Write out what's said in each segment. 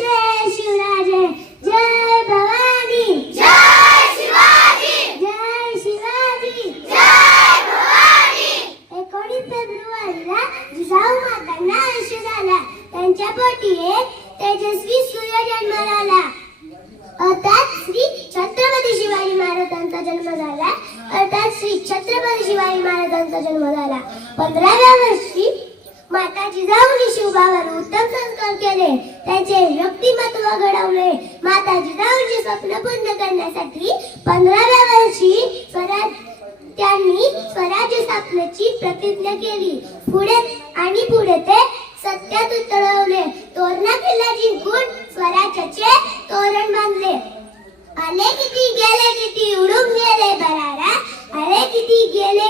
जय शिवराजे जय भवानी जय शिवाजी जय शिवाजी जय भवानी. 19 फेब्रुवारीला जिजाऊ मातांना आयुष्य झाला. त्यांच्या पोटी एक तेजस्वी सूर्य जन्माला आला. अर्थात श्री छत्रपती शिवाजी महाराजांचा जन्म झाला. अर्थात श्री छत्रपती शिवाजी महाराजांचा जन्म झाला. 15व्या वर्षी माता जिजाऊंनी शिवबावर उत्तम संस्कार केले. त्यांचे व्यक्तिमत्व घडवले. माता जिजाऊंचे स्वप्न पूर्ण करण्यासाठी 15व्या वर्षी त्यांनी स्वराज्य स्थापनेची प्रतिज्ञा केली. पुढे ते सत्यात उतरवले. तोरणा किल्ला जिंकून स्वराज्याचे तोरण बांधले. आले किती गेले किती उडून गेले भरारा. आले किती गेले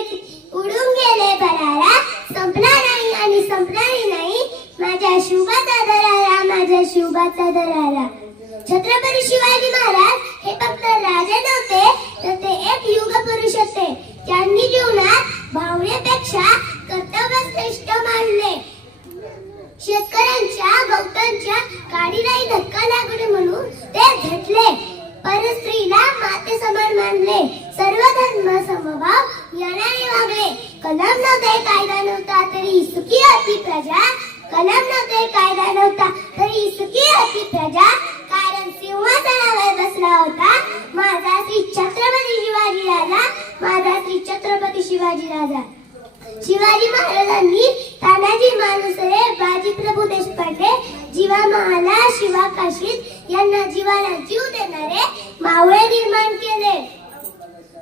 उडून गेले भरारा. संपला नाही आणि संपणारही नाही माझ्या शिवबाचा दरारा. माझ्या शिवबाचा दरारा. छत्रपती शिवाजी महाराज हे फक्त राजे नव्हते तर ते एक युग पुरुष होते. त्यांनी जीवनात भावनेपेक्षा कर्तव्य श्रेष्ठ मानले. शेतकऱ्यांच्या गवतांच्या काडीलाही धक्का लागू नये म्हणून ते झटले. परस्त्रीला माते समान मानले. सर्व धर्म समभाव याने वागले. कलम नव्हते कायदा नव्हता तरी सुखी होती प्रजा. कलम नव्हते कायदा नव्हता तरी सुखी होती प्रजा. कारण सिंहासनावर बसला होता माझा श्री छत्रपती शिवाजी राजा. माझा श्री छत्रपती शिवाजी राजा. शिवाजी महाराजांनी तानाजी मालुसरे, बाजीप्रभू देशपांडे, जीवा महाला, शिवा काशीद यांना जीवाला जीव देणारे मावळे निर्माण केले.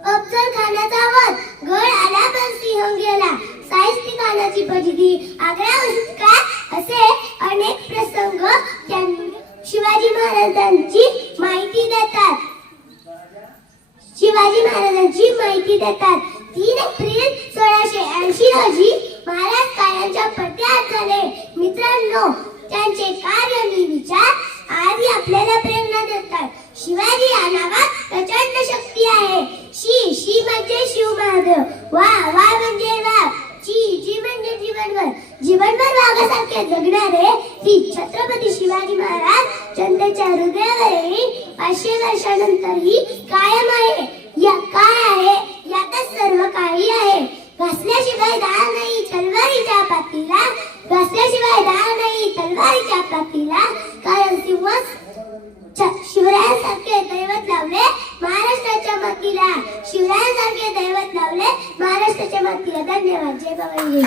अफजल खानाचा वध, गड आला पण सिंह गेला, शाहिस्ते खानाची फजिती, आग्रा हुसका असे अनेक प्रसंग शिवाजी महाराजांची माहिती देतात. शिवाजी महाराजांची माहिती देतात. 3 एप्रिल 1680 रोजी महाराज काळ्यांच्या पट्ट्यात झाले. मित्रांनो, त्यांचे कार्य आणि विचार आजही आपल्याला प्रेरणा देतात. शिवाजी या नावात प्रचंड शक्ती आहे. शी म्हणजे शिव महादेव. वा म्हणजे वाघ. जी म्हणजे जीवनभर वाघासारखे जगणारे श्री छत्रपती शिवाजी महाराज जनतेच्या हृदयावरही 500 वर्षानंतरही कायम आहे. या काय आहे यातच सर्व काही आहे. घासल्याशिवाय दाळ नाही तलवारीच्या पातीला. घासल्याशिवाय दाळ नाही तलवारीच्या पातीला. कारण शिवरायांसारखे दैवत लावले महाराष्ट्राच्या मातीला. शिवरायांसारखे दैवत लावले महाराष्ट्राच्या मातीला. धन्यवाद. जय भवानी.